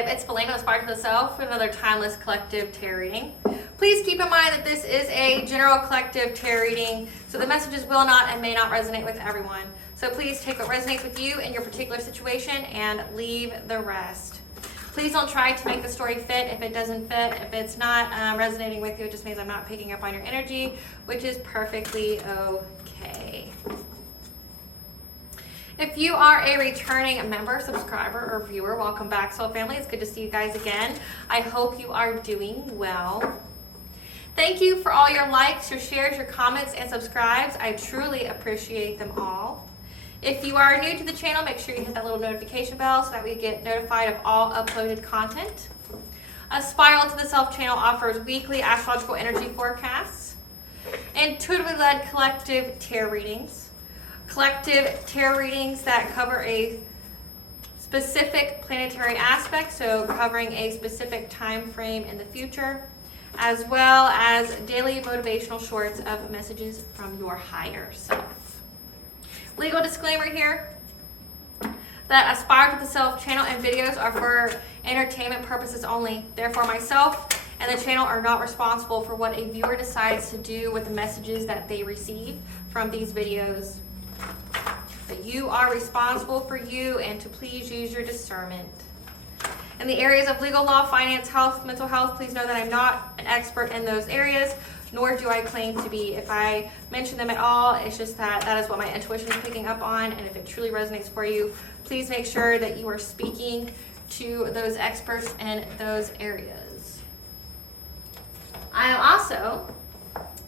Collective. It's Belena, Aspiraltotheself to the Self, for another timeless collective tarot reading. Please keep in mind that this is a general collective tarot reading, so the messages will not and may not resonate with everyone. So please take what resonates with you in your particular situation and leave the rest. Please don't try to make the story fit if it doesn't fit. If it's not resonating with you, it just means I'm not picking up on your energy, which is perfectly okay. If you are a returning member, subscriber, or viewer, welcome back, Soul Family. It's good to see you guys again. I hope you are doing well. Thank you for all your likes, your shares, your comments, and subscribes. I truly appreciate them all. If you are new to the channel, make sure you hit that little notification bell so that we get notified of all uploaded content. A Spiral to the Self channel offers weekly astrological energy forecasts, intuitively led collective tarot readings, collective tarot readings that cover a specific planetary aspect, so covering a specific time frame in the future, as well as daily motivational shorts of messages from your higher self. Legal disclaimer here that Aspire to the Self channel and videos are for entertainment purposes only. Therefore, myself and the channel are not responsible for what a viewer decides to do with the messages that they receive from these videos. But you are responsible for you, and to please use your discernment. In the areas of legal, law, finance, health, mental health, please know that I'm not an expert in those areas, nor do I claim to be. If I mention them at all, it's just that is what my intuition is picking up on, and if it truly resonates for you, please make sure that you are speaking to those experts in those areas. I am also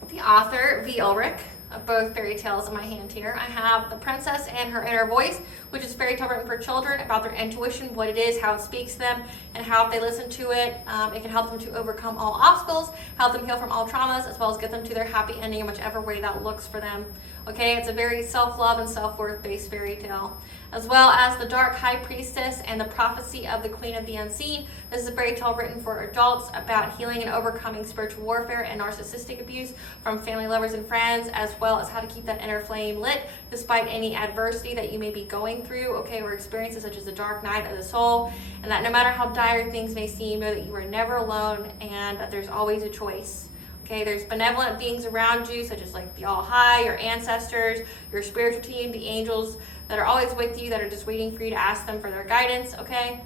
the author, V. Ulrich, of both fairy tales in my hand here. I have The Princess and Her Inner Voice, which is fairy tale written for children about their intuition, what it is, how it speaks to them, and how if they listen to it, it can help them to overcome all obstacles, help them heal from all traumas, as well as get them to their happy ending in whichever way that looks for them. Okay, it's a very self-love and self-worth based fairy tale. As well as The Dark High Priestess and The Prophecy of the Queen of the Unseen. This is a fairy tale written for adults about healing and overcoming spiritual warfare and narcissistic abuse from family, lovers, and friends, as well as how to keep that inner flame lit despite any adversity that you may be going through, okay, or experiences such as the dark night of the soul, and that no matter how dire things may seem, know that you are never alone and that there's always a choice. Okay, there's benevolent beings around you, such as like the All High, your ancestors, your spiritual team, the angels that are always with you, that are just waiting for you to ask them for their guidance, okay?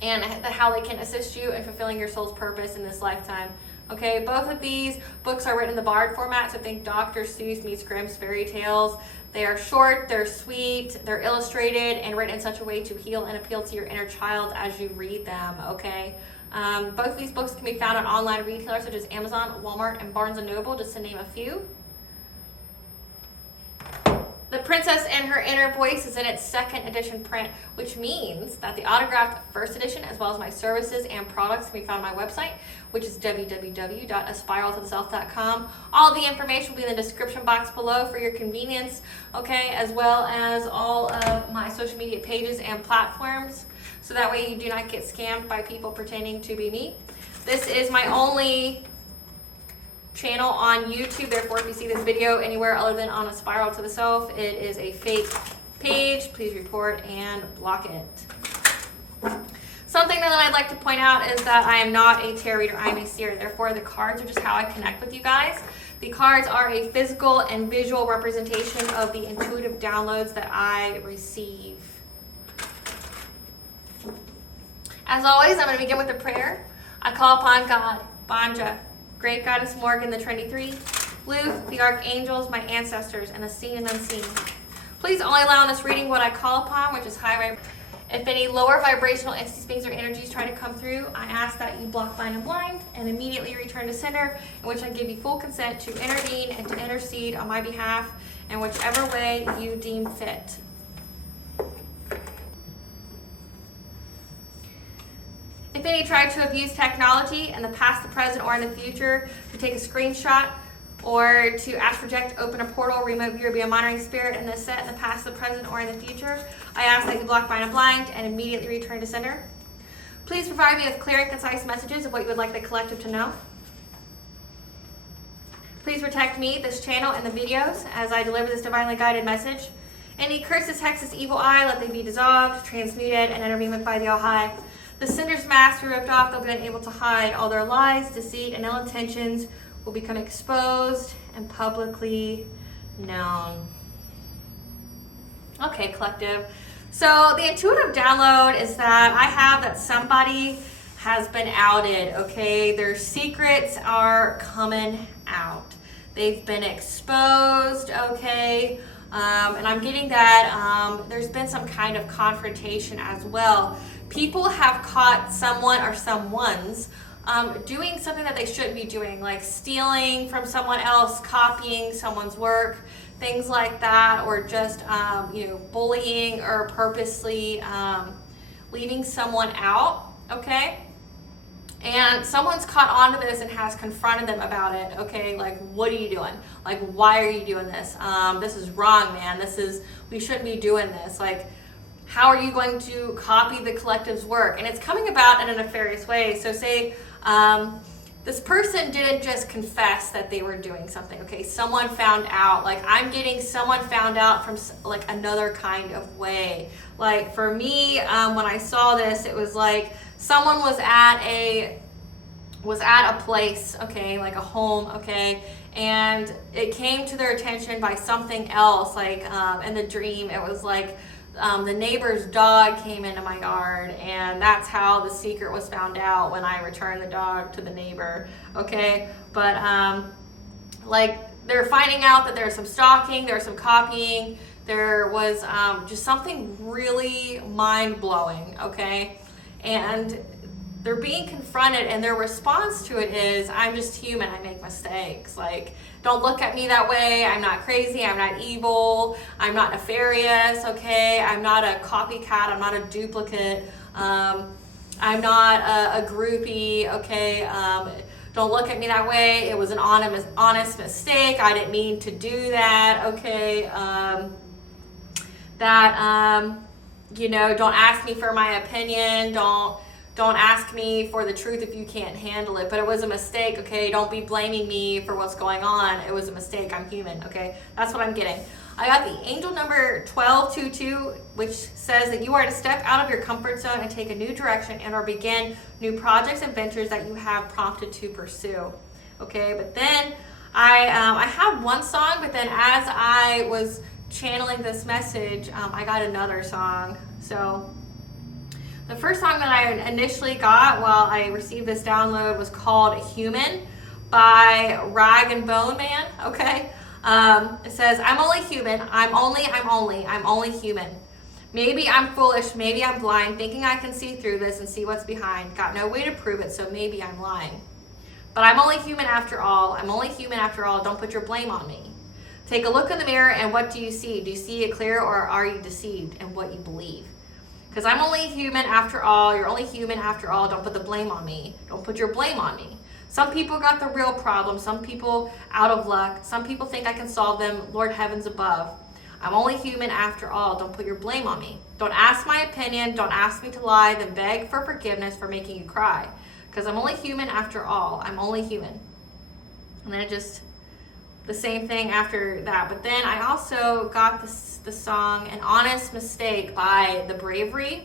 And how they can assist you in fulfilling your soul's purpose in this lifetime. Okay, both of these books are written in the Bard format, so think Dr. Seuss meets Grimm's fairy tales. They are short, they're sweet, they're illustrated, and written in such a way to heal and appeal to your inner child as you read them, okay? Both of these books can be found on online retailers such as Amazon, Walmart, and Barnes & Noble, just to name a few. The Princess and Her Inner Voice is in its second edition print, which means that the autographed first edition, as well as my services and products, can be found on my website, which is www.aspiraltotheself.com. All the information will be in the description box below for your convenience, okay, as well as all of my social media pages and platforms, so that way you do not get scammed by people pretending to be me. This is my only channel on YouTube, therefore if you see this video anywhere other than on A Spiral to the Self, it is a fake page. Please report and block it. Something that I'd like to point out is that I am not a tarot reader, I am a seer. Therefore the cards are just how I connect with you guys. The cards are a physical and visual representation of the intuitive downloads that I receive. As always, I'm going to begin with a prayer. I call upon God, Banja, Great Goddess Morgan, the Trinity Three, Luth, the Archangels, my ancestors, and the seen and unseen. Please only allow in this reading what I call upon, which is high vibration. If any lower vibrational entities, beings, or energies try to come through, I ask that you block, bind, and blind, and immediately return to sender, in which I give you full consent to intervene and to intercede on my behalf in whichever way you deem fit. If any try to abuse technology in the past, the present, or in the future, to take a screenshot or to ask, project, open a portal, remote viewer, be a monitoring spirit in this set in the past, the present, or in the future, I ask that you block, bind, and blind, and immediately return to sender. Please provide me with clear and concise messages of what you would like the collective to know. Please protect me, this channel, and the videos as I deliver this divinely guided message. Any curses, hexes, evil eye, let they be dissolved, transmuted, and intervened with by the All High. The sinner's mask will be ripped off. They'll be unable to hide. All their lies, deceit, and ill intentions will become exposed and publicly known. Okay, collective. So the intuitive download is that I have that somebody has been outed, okay? Their secrets are coming out. They've been exposed, okay? And I'm getting that there's been some kind of confrontation as well. People have caught someone or someone's doing something that they shouldn't be doing, like stealing from someone else, copying someone's work, things like that, or just bullying or purposely leaving someone out, okay? And someone's caught onto this and has confronted them about it, okay? Like, what are you doing? Like, why are you doing this? This is wrong, man. We shouldn't be doing this. Like, how are you going to copy the collective's work? And it's coming about in a nefarious way. So say this person didn't just confess that they were doing something, okay? Someone found out. Like, I'm getting someone found out from like another kind of way. Like, for me, when I saw this, it was like someone was at a place, okay, like a home, okay, and it came to their attention by something else. Like in the dream, it was like the neighbor's dog came into my yard, and that's how the secret was found out, when I returned the dog to the neighbor, okay? But like, they're finding out that there's some stalking, there's some copying, there was just something really mind-blowing, okay? And they're being confronted, and their response to it is, I'm just human, I make mistakes. Like, don't look at me that way. I'm not crazy, I'm not evil, I'm not nefarious, okay? I'm not a copycat, I'm not a duplicate, I'm not a groupie, okay? Don't look at me that way. It was an honest mistake. I didn't mean to do that, okay? Don't ask me for my opinion. Don't ask me for the truth if you can't handle it. But it was a mistake, okay? Don't be blaming me for what's going on. It was a mistake. I'm human, okay? That's what I'm getting. I got the angel number 1222, which says that you are to step out of your comfort zone and take a new direction and or begin new projects and ventures that you have prompted to pursue, okay? But then I have one song, but then as I was channeling this message, I got another song. So the first song that I initially got while I received this download was called Human by Rag and Bone Man, okay? It says, I'm only human, I'm only human. Maybe I'm foolish, maybe I'm blind, thinking I can see through this and see what's behind. Got no way to prove it, so maybe I'm lying. But I'm only human after all, don't put your blame on me. Take a look in the mirror, and what do you see? Do you see it clear, or are you deceived in what you believe? Because I'm only human after all, you're only human after all, don't put the blame on me. Don't put your blame on me. Some people got the real problem, some people out of luck, some people think I can solve them, Lord heavens above. I'm only human after all, don't put your blame on me. Don't ask my opinion, don't ask me to lie, then beg for forgiveness for making you cry. Because I'm only human after all, I'm only human. And then the same thing after that. But then I also got the song An Honest Mistake by The Bravery.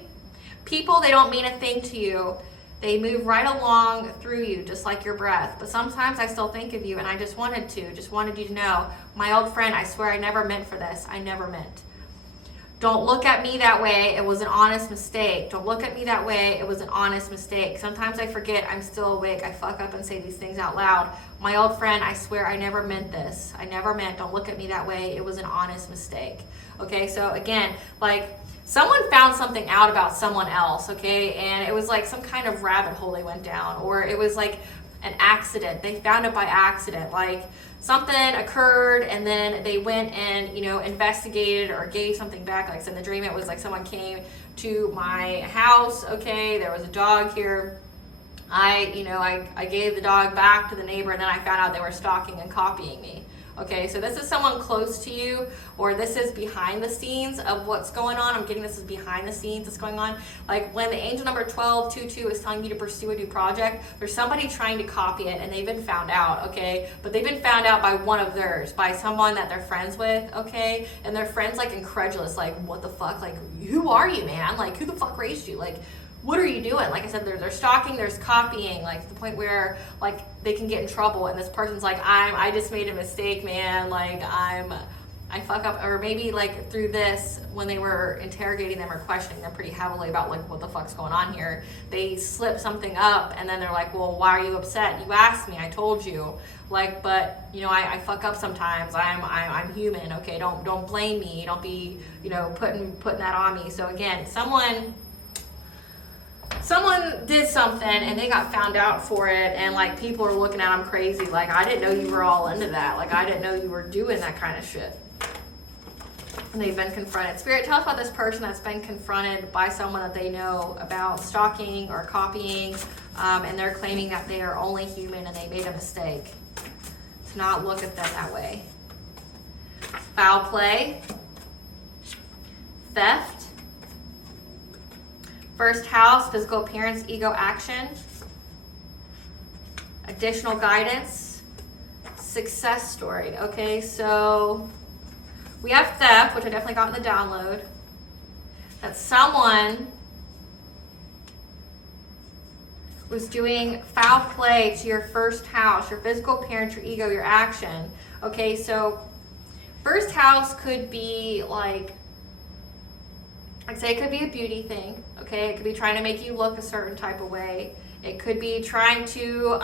People, they don't mean a thing to you. They move right along through you, just like your breath. But sometimes I still think of you, and I just wanted you to know. My old friend, I swear I never meant for this. I never meant. Don't look at me that way. It was an honest mistake. Don't look at me that way. It was an honest mistake. Sometimes I forget I'm still awake. I fuck up and say these things out loud. My old friend, I swear I never meant this. I never meant. Don't look at me that way. It was an honest mistake. Okay, so again, like, someone found something out about someone else, okay, and it was like some kind of rabbit hole they went down, or it was like an accident. They found it by accident. Like, something occurred, and then they went and, investigated or gave something back. Like I said in the dream, it was like someone came to my house, okay, there was a dog here. I gave the dog back to the neighbor, and then I found out they were stalking and copying me. Okay, so this is someone close to you, or this is behind the scenes of what's going on. I'm getting this is behind the scenes that's going on. Like, when the angel number 1222 is telling you to pursue a new project, there's somebody trying to copy it, and they've been found out, okay? But they've been found out by one of theirs, by someone that they're friends with, okay? And their friends, like, incredulous, like, what the fuck? Like, who are you, man? Like, who the fuck raised you? Like, what are you doing? Like I said, there's stalking, there's copying, like to the point where like they can get in trouble, and this person's like, I just made a mistake, man. Like I fuck up. Or maybe like through this, when they were interrogating them or questioning them pretty heavily about like what the fuck's going on here, they slip something up, and then they're like, well, why are you upset? You asked me, I told you. Like, but you know, I fuck up sometimes. I'm human. Okay, don't blame me. Don't be, you know, putting that on me. So again, someone did something and they got found out for it, and like people are looking at them crazy. Like, I didn't know you were all into that. Like, I didn't know you were doing that kind of shit. And they've been confronted. Spirit, tell us about this person that's been confronted by someone that they know about stalking or copying, and they're claiming that they are only human and they made a mistake. To not look at them that way. Foul play, theft, first house, physical appearance, ego, action, additional guidance, success story. Okay, so we have theft, which I definitely got in the download. That someone was doing foul play to your first house, your physical appearance, your ego, your action. Okay, so first house could be like, I'd say it could be a beauty thing. Okay, it could be trying to make you look a certain type of way. It could be trying to,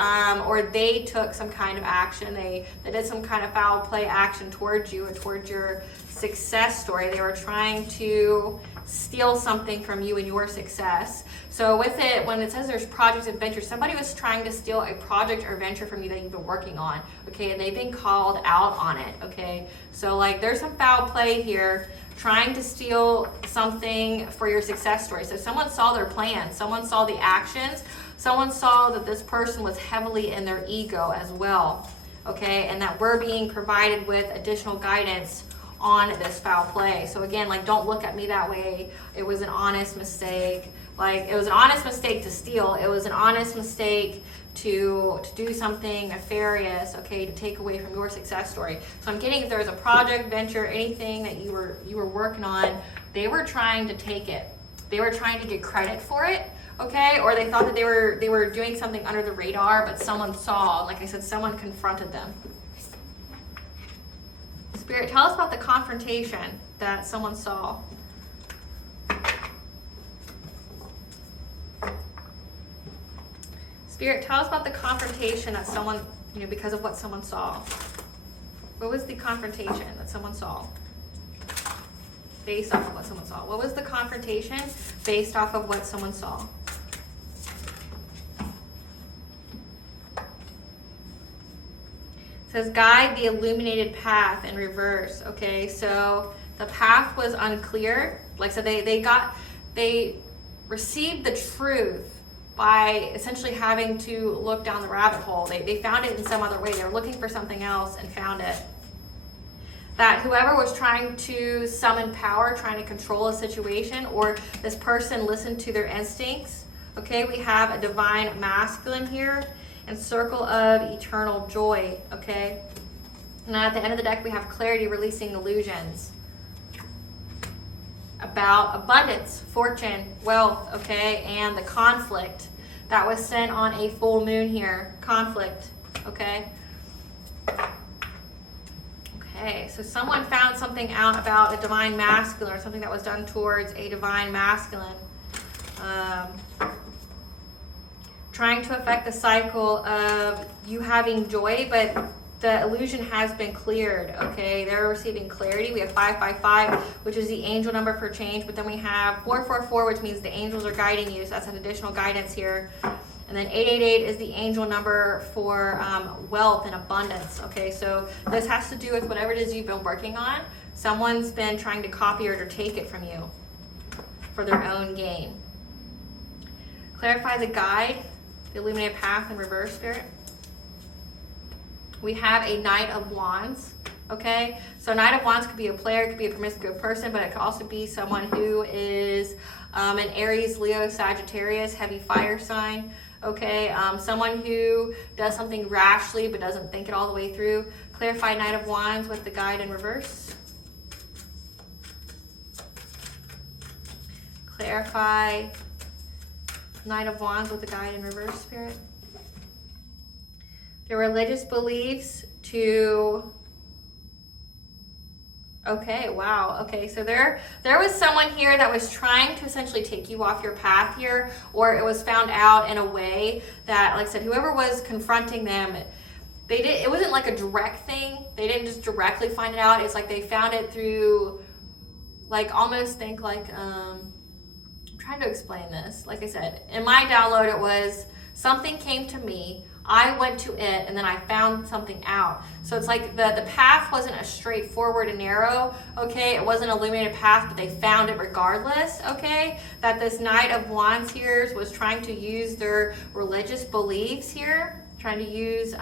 or they took some kind of action. They did some kind of foul play action towards you or towards your success story. They were trying to steal something from you and your success. So with it, when it says there's projects and ventures, somebody was trying to steal a project or venture from you that you've been working on. Okay, and they've been called out on it. Okay, so like there's some foul play here, trying to steal something for your success story. So someone saw their plan, someone saw the actions, someone saw that this person was heavily in their ego as well, okay, and that we're being provided with additional guidance on this foul play. So again, like, don't look at me that way. It was an honest mistake. Like, it was an honest mistake to steal. It was an honest mistake to do something nefarious, okay, to take away from your success story. So I'm getting, if there was a project, venture, anything that you were working on, they were trying to take it. They were trying to get credit for it, okay, or they thought that they were doing something under the radar, but someone saw, like I said, someone confronted them. Spirit, tell us about the confrontation that someone saw. Spirit, tell us about the confrontation that someone, you know, because of what someone saw. What was the confrontation that someone saw? Based off of what someone saw. What was the confrontation based off of what someone saw? It says guide the illuminated path in reverse. Okay, so the path was unclear. Like, so they received the truth by essentially having to look down the rabbit hole. They found it in some other way. They were looking for something else and found it. That whoever was trying to summon power, trying to control a situation, or this person listened to their instincts. Okay, we have a divine masculine here and circle of eternal joy. Okay, and at the end of the deck we have clarity, releasing illusions about abundance, fortune, wealth, okay, and the conflict that was sent on a full moon here. Conflict, okay. Okay, so someone found something out about a divine masculine, or something that was done towards a divine masculine. Trying to affect the cycle of you having joy, but the illusion has been cleared, okay? They're receiving clarity. We have 555, which is the angel number for change, but then we have 444, which means the angels are guiding you, so that's an additional guidance here. And then 888 is the angel number for wealth and abundance, okay? So this has to do with whatever it is you've been working on. Someone's been trying to copy it or take it from you for their own gain. Clarify the guide, the illuminated path in reverse, Spirit. We have a Knight of Wands, okay? So Knight of Wands could be a player, it could be a promiscuous person, but it could also be someone who is an Aries, Leo, Sagittarius, heavy fire sign, okay? Someone who does something rashly but doesn't think it all the way through. Clarify Knight of Wands with the guide in reverse. Clarify Knight of Wands with the guide in reverse, Spirit. Their religious beliefs to... Okay, wow. Okay, so there was someone here that was trying to essentially take you off your path here, or it was found out in a way that, like I said, whoever was confronting them, it wasn't like a direct thing. They didn't just directly find it out. It's like they found it through, like, almost think like, I'm trying to explain this. Like I said, in my download, it was something came to me, I went to it, and then I found something out. So it's like the path wasn't a straightforward and narrow, okay? It wasn't an illuminated path, but they found it regardless, okay? That this Knight of Wands here was trying to use their religious beliefs here, trying to use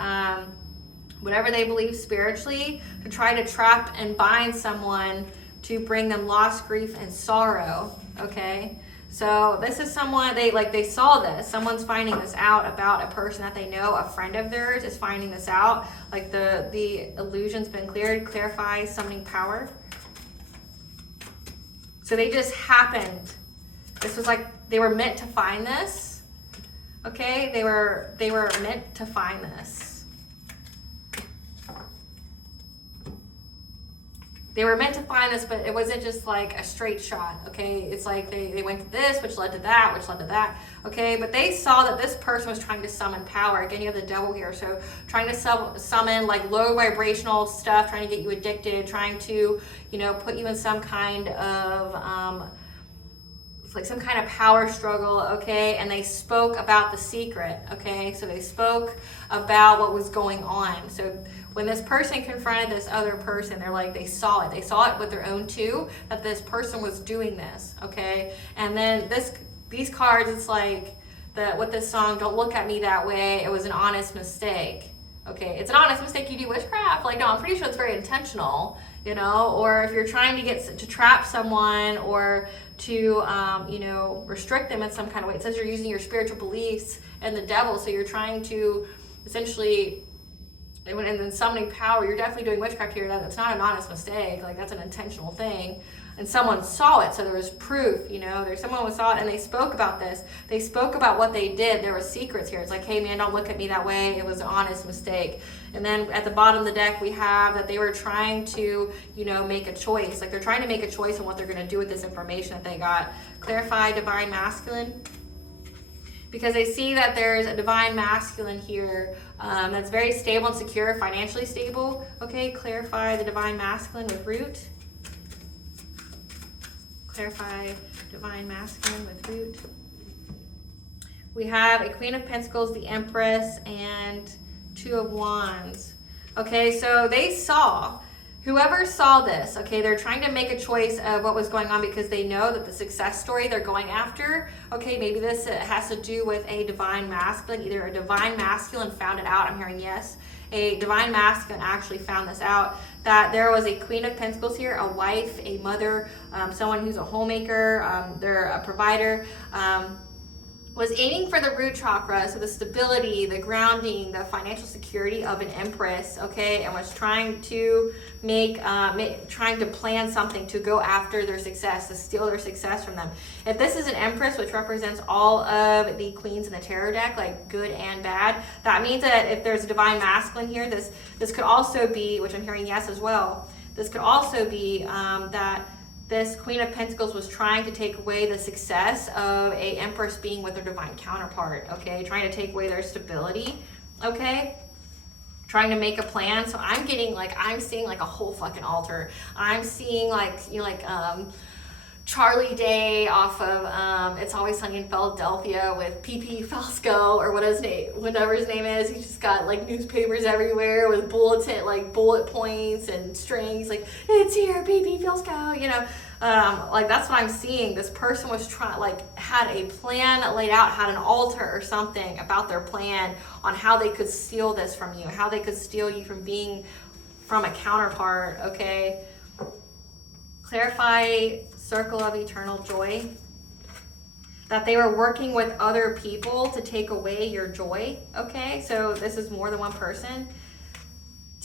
whatever they believe spiritually to try to trap and bind someone to bring them loss, grief, and sorrow, okay? So this is someone, they saw this. Someone's finding this out about a person that they know, a friend of theirs is finding this out. Like the illusion's been cleared, clarify, summoning power. So they just happened. This was like, they were meant to find this. Okay, they were meant to find this. They were meant to find this, but it wasn't just like a straight shot, okay? It's like they went to this, which led to that, which led to that, okay? But they saw that this person was trying to summon power. Again, you have the devil here, so trying to summon like low vibrational stuff, trying to get you addicted, trying to, you know, put you in some kind of, like some kind of power struggle, okay? And they spoke about the secret, okay? So they spoke about what was going on. So when this person confronted this other person, they're like, they saw it. They saw it with their own two, that this person was doing this, okay? And then these cards, it's like with this song, Don't Look at Me That Way, it was an honest mistake, okay? It's an honest mistake, you do witchcraft. Like, no, I'm pretty sure it's very intentional, you know? Or if you're trying to trap someone or to, you know, restrict them in some kind of way. It says you're using your spiritual beliefs and the devil, so you're trying to essentially... And then summoning power, you're definitely doing witchcraft here. That's not an honest mistake. Like, that's an intentional thing. And someone saw it, so there was proof, you know. Someone saw it, and they spoke about this. They spoke about what they did. There were secrets here. It's like, hey, man, don't look at me that way. It was an honest mistake. And then at the bottom of the deck, we have that they were trying to, you know, make a choice. Like, they're trying to make a choice on what they're going to do with this information that they got. Clarify divine masculine. Because they see that there's a divine masculine here that's very stable and secure, financially stable. Okay, clarify the divine masculine with root. Clarify divine masculine with root. We have a Queen of Pentacles, the Empress, and Two of Wands. Okay, so they saw... Whoever saw this, okay, they're trying to make a choice of what was going on because they know that the success story they're going after, okay, maybe this has to do with a divine masculine. Either a divine masculine found it out, I'm hearing yes. A divine masculine actually found this out, that there was a Queen of Pentacles here, a wife, a mother, someone who's a homemaker, they're a provider, was aiming for the root chakra, so the stability, the grounding, the financial security of an empress, okay, and was trying to trying to plan something to go after their success, to steal their success from them. If this is an empress, which represents all of the queens in the tarot deck, like good and bad, that means that if there's a divine masculine here, this could also be, which I'm hearing yes as well, this could also be that this Queen of Pentacles was trying to take away the success of a Empress being with their divine counterpart, okay? Trying to take away their stability, okay? Trying to make a plan. So I'm getting like, I'm seeing like a whole fucking altar. I'm seeing like, you know, like Charlie Day off of It's Always Sunny in Philadelphia with P.P. Falco or whatever his name is. He's just got like newspapers everywhere with bullet points and strings, like, it's here, P.P. Falco, you know. Like, that's what I'm seeing. This person was had a plan laid out, had an altar or something about their plan on how they could steal this from you, how they could steal you from being from a counterpart, okay? Clarify circle of eternal joy. That they were working with other people to take away your joy, okay? So this is more than one person.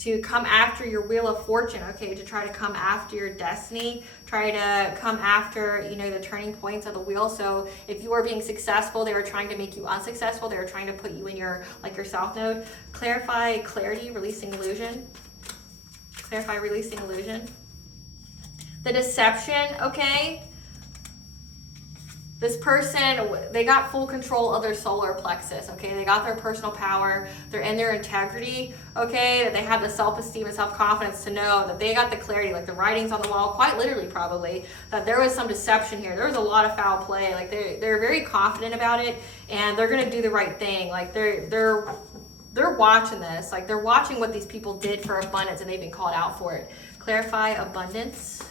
to come after your wheel of fortune, okay, to try to come after your destiny, try to come after, you know, the turning points of the wheel. So if you were being successful, they were trying to make you unsuccessful. They were trying to put you in your, like your south node. Clarify, clarity, releasing illusion. Clarify, releasing illusion. The deception, okay. This person, they got full control of their solar plexus, okay? They got their personal power, they're in their integrity, okay? That they have the self-esteem and self-confidence to know that they got the clarity, like the writings on the wall, quite literally probably, that there was some deception here. There was a lot of foul play. Like they're very confident about it, and they're gonna do the right thing. Like they're watching this. Like they're watching what these people did for abundance, and they've been called out for it. Clarify abundance.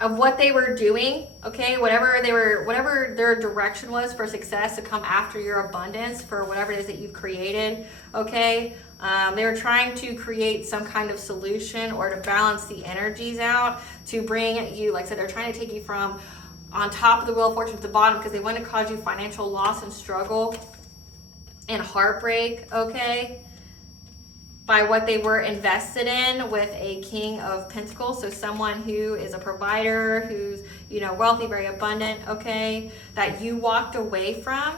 Of what they were doing, okay, whatever their direction was for success, to come after your abundance for whatever it is that you've created, okay. They were trying to create some kind of solution or to balance the energies out to bring you, like I said, they're trying to take you from on top of the wheel of fortune to the bottom because they want to cause you financial loss and struggle and heartbreak, okay, by what they were invested in with a King of Pentacles. So someone who is a provider, who's, you know, wealthy, very abundant, okay, that you walked away from.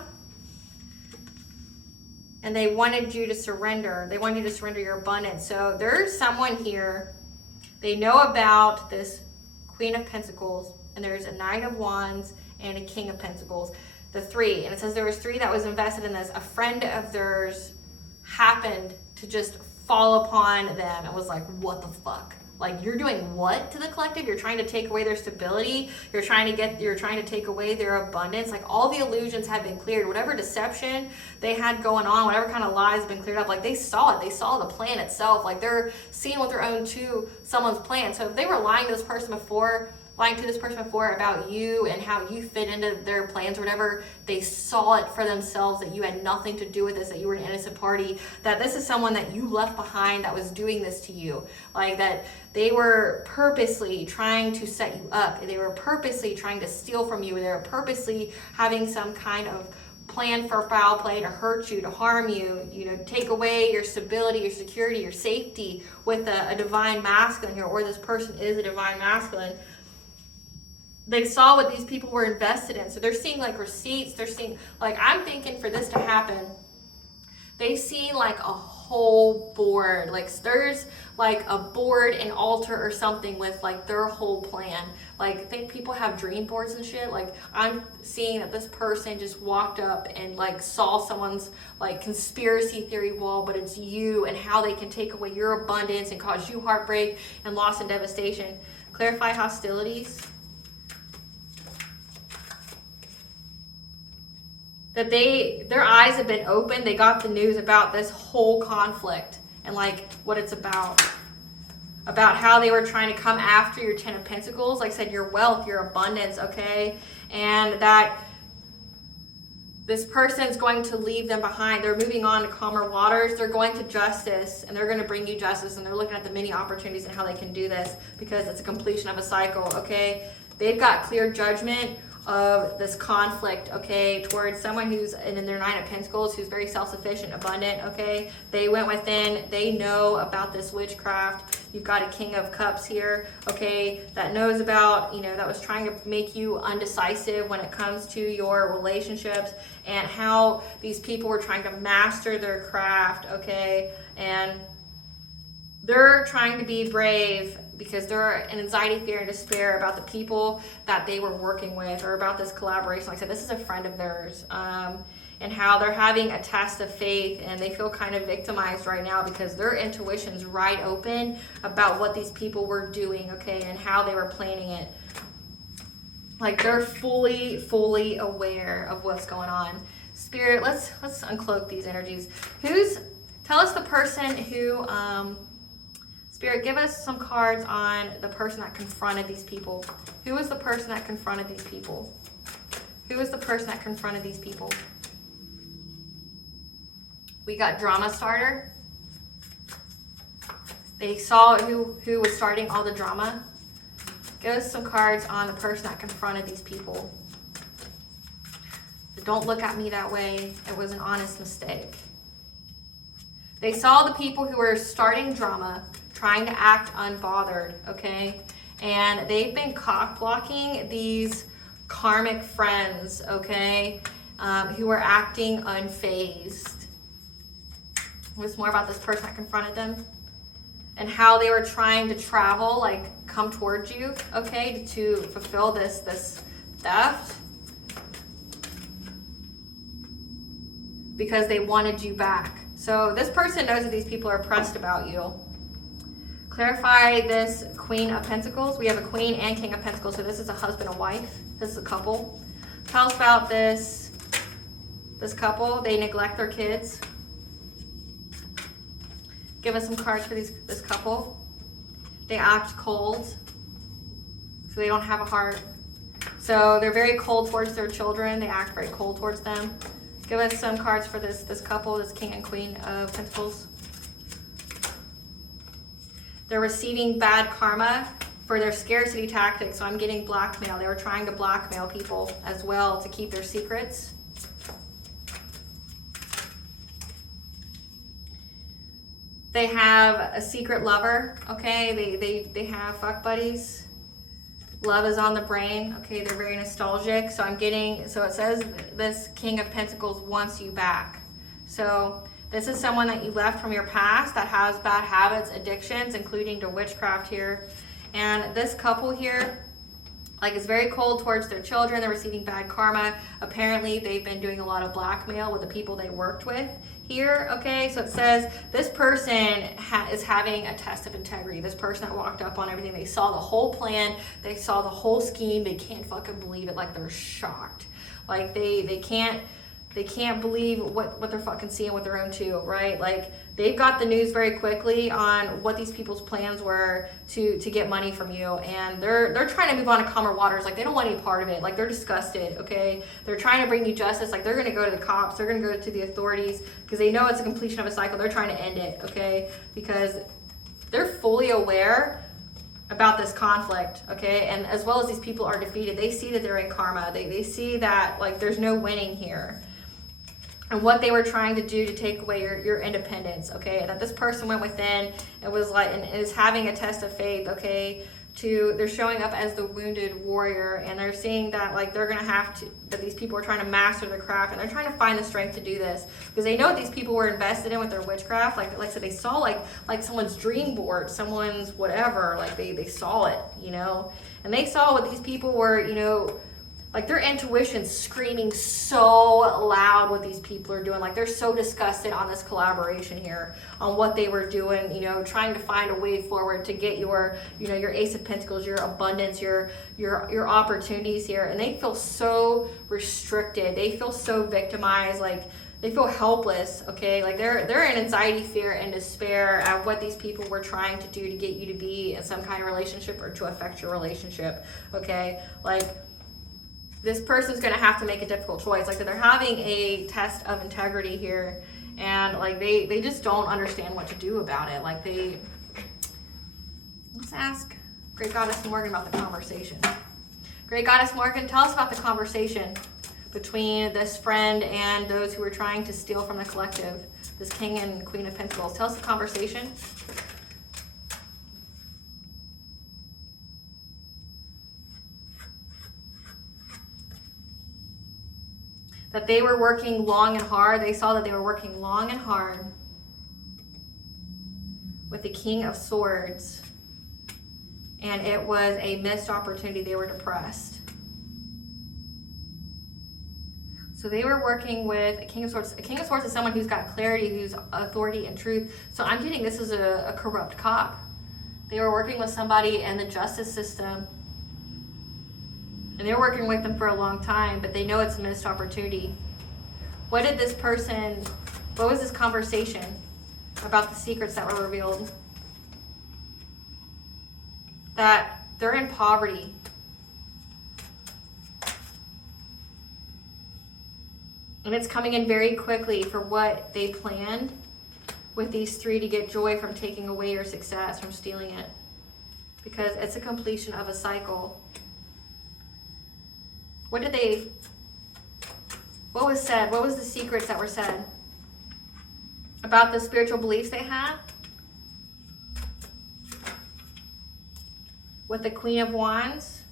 And they wanted you to surrender. They wanted you to surrender your abundance. So there's someone here, they know about this Queen of Pentacles, and there's a Knight of Wands and a King of Pentacles. The three, and it says there was three that was invested in this. A friend of theirs happened to just fall upon them and was like, what the fuck? Like, you're doing what to the collective? You're trying to take away their stability. You're trying to take away their abundance. Like, all the illusions have been cleared. Whatever deception they had going on, whatever kind of lies have been cleared up. Like, they saw it. They saw the plan itself. Like, they're seeing with their own to someone's plan. So if they were lying to this person before about you and how you fit into their plans or whatever, they saw it for themselves, that you had nothing to do with this, that you were an innocent party, that this is someone that you left behind that was doing this to you. Like, that they were purposely trying to set you up. They were purposely trying to steal from you. They were purposely having some kind of plan for foul play to hurt you, to harm you, you know, take away your stability, your security, your safety with a divine masculine here, or this person is a divine masculine. They saw what these people were invested in. So they're seeing like receipts. They're seeing, like, I'm thinking for this to happen, they've seen like a whole board. Like, there's like a board, an altar or something with like their whole plan. Like, I think people have dream boards and shit. Like, I'm seeing that this person just walked up and like saw someone's like conspiracy theory wall, but it's you and how they can take away your abundance and cause you heartbreak and loss and devastation. Clarify hostilities. That their eyes have been open. They got the news about this whole conflict and like what it's about how they were trying to come after your Ten of Pentacles. Like I said, your wealth, your abundance, okay? And that this person's going to leave them behind. They're moving on to calmer waters. They're going to justice, and they're going to bring you justice, and they're looking at the many opportunities and how they can do this because it's a completion of a cycle, okay? They've got clear judgment of this conflict, okay, towards someone who's in their Nine of Pentacles, who's very self-sufficient, abundant, okay? They went within, they know about this witchcraft. You've got a King of Cups here, okay, that knows about, you know, that was trying to make you undecisive when it comes to your relationships and how these people were trying to master their craft, okay? And they're trying to be brave because they're in anxiety, fear, and despair about the people that they were working with or about this collaboration. Like I said, this is a friend of theirs, and how they're having a test of faith and they feel kind of victimized right now because their intuition's right open about what these people were doing, okay, and how they were planning it. Like, they're fully aware of what's going on. Spirit, let's uncloak these energies. Tell us the person who, Spirit, give us some cards on the person that confronted these people. Who was the person that confronted these people? Who was the person that confronted these people? We got drama starter. They saw who was starting all the drama. Give us some cards on the person that confronted these people. Don't look at me that way. It was an honest mistake. They saw the people who were starting drama, trying to act unbothered, okay? And they've been cock blocking these karmic friends, okay, who are acting unfazed. What's more about this person that confronted them and how they were trying to travel, like come towards you, okay, to fulfill this theft because they wanted you back. So this person knows that these people are pressed about you. Clarify this Queen of Pentacles. We have a Queen and King of Pentacles, so this is a husband and wife. This is a couple. Tell us about this couple. They neglect their kids. Give us some cards for this couple. They act cold, so they don't have a heart. So they're very cold towards their children. They act very cold towards them. Give us some cards for this couple, this King and Queen of Pentacles. They're receiving bad karma for their scarcity tactics. So I'm getting blackmail. They were trying to blackmail people as well to keep their secrets. They have a secret lover, okay? They have fuck buddies. Love is on the brain, okay? They're very nostalgic. So it says this King of Pentacles wants you back. So this is someone that you left from your past that has bad habits, addictions, including to witchcraft here. And this couple here, like, is very cold towards their children. They're receiving bad karma. Apparently, they've been doing a lot of blackmail with the people they worked with here, okay? So it says this person is having a test of integrity. This person that walked up on everything, they saw the whole plan. They saw the whole scheme. They can't fucking believe it. Like, they're shocked. Like, they can't believe what they're fucking seeing with their own two, right? Like, they've got the news very quickly on what these people's plans were to get money from you, and they're trying to move on to calmer waters. Like, they don't want any part of it. Like, they're disgusted, okay? They're trying to bring you justice. Like, they're going to go to the cops. They're going to go to the authorities because they know it's a completion of a cycle. They're trying to end it, okay? Because they're fully aware about this conflict, okay? And as well as these people are defeated, they see that they're in karma. They see that, like, there's no winning here. And what they were trying to do to take away your independence, okay? And that this person went within and was like, and is having a test of faith, okay? They're showing up as the wounded warrior, and they're seeing that, like, they're gonna have to, that these people are trying to master their craft, and they're trying to find the strength to do this because they know what these people were invested in with their witchcraft. Like I said, they saw like someone's dream board, someone's whatever, like they saw it, you know? And they saw what these people were, you know, like their intuition's screaming so loud what these people are doing. Like, they're so disgusted on this collaboration here, on what they were doing, you know, trying to find a way forward to get your, you know, your Ace of Pentacles, your abundance, your opportunities here. And they feel so restricted. They feel so victimized. Like, they feel helpless, okay? Like, they're in anxiety, fear, and despair at what these people were trying to do to get you to be in some kind of relationship or to affect your relationship, okay? Like, this person's going to have to make a difficult choice. Like, they're having a test of integrity here, and like they just don't understand what to do about it. Like, let's ask Great Goddess Morgan about the conversation. Great Goddess Morgan, tell us about the conversation between this friend and those who were trying to steal from the collective, this King and Queen of Pentacles. Tell us the conversation. That they were working long and hard. They saw that they were working long and hard with the King of Swords. And it was a missed opportunity. They were depressed. So they were working with a King of Swords. A King of Swords is someone who's got clarity, who's authority and truth. So I'm getting this is a corrupt cop. They were working with somebody in the justice system. And they're working with them for a long time, but they know it's a missed opportunity. What was this conversation about the secrets that were revealed? That they're in poverty. And it's coming in very quickly for what they planned with these three to get joy from taking away your success, from stealing it. Because it's a completion of a cycle. What was said? What was the secrets that were said about the spiritual beliefs they have. With the Queen of Wands,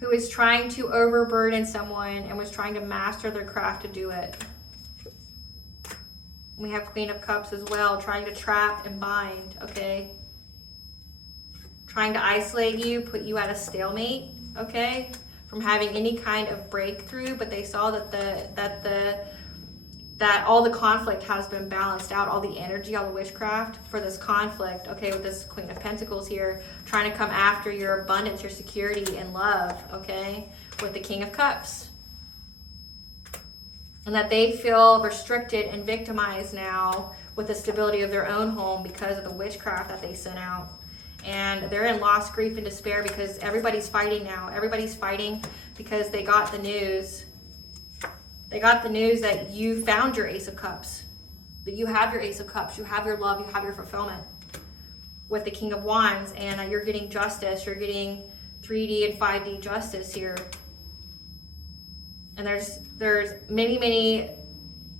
who is trying to overburden someone and was trying to master their craft to do it. We have Queen of Cups as well, trying to trap and bind, okay? Trying to isolate you, put you at a stalemate, okay? From having any kind of breakthrough, but they saw that all the conflict has been balanced out, all the energy, all the witchcraft for this conflict, okay, with this Queen of Pentacles here, trying to come after your abundance, your security, and love, okay, with the King of Cups. And that they feel restricted and victimized now with the stability of their own home because of the witchcraft that they sent out. And they're in loss, grief, and despair because everybody's fighting now. Everybody's fighting because they got the news. They got the news that you found your Ace of Cups. That you have your Ace of Cups. You have your love. You have your fulfillment with the King of Wands. And you're getting justice. You're getting 3D and 5D justice here. And there's many,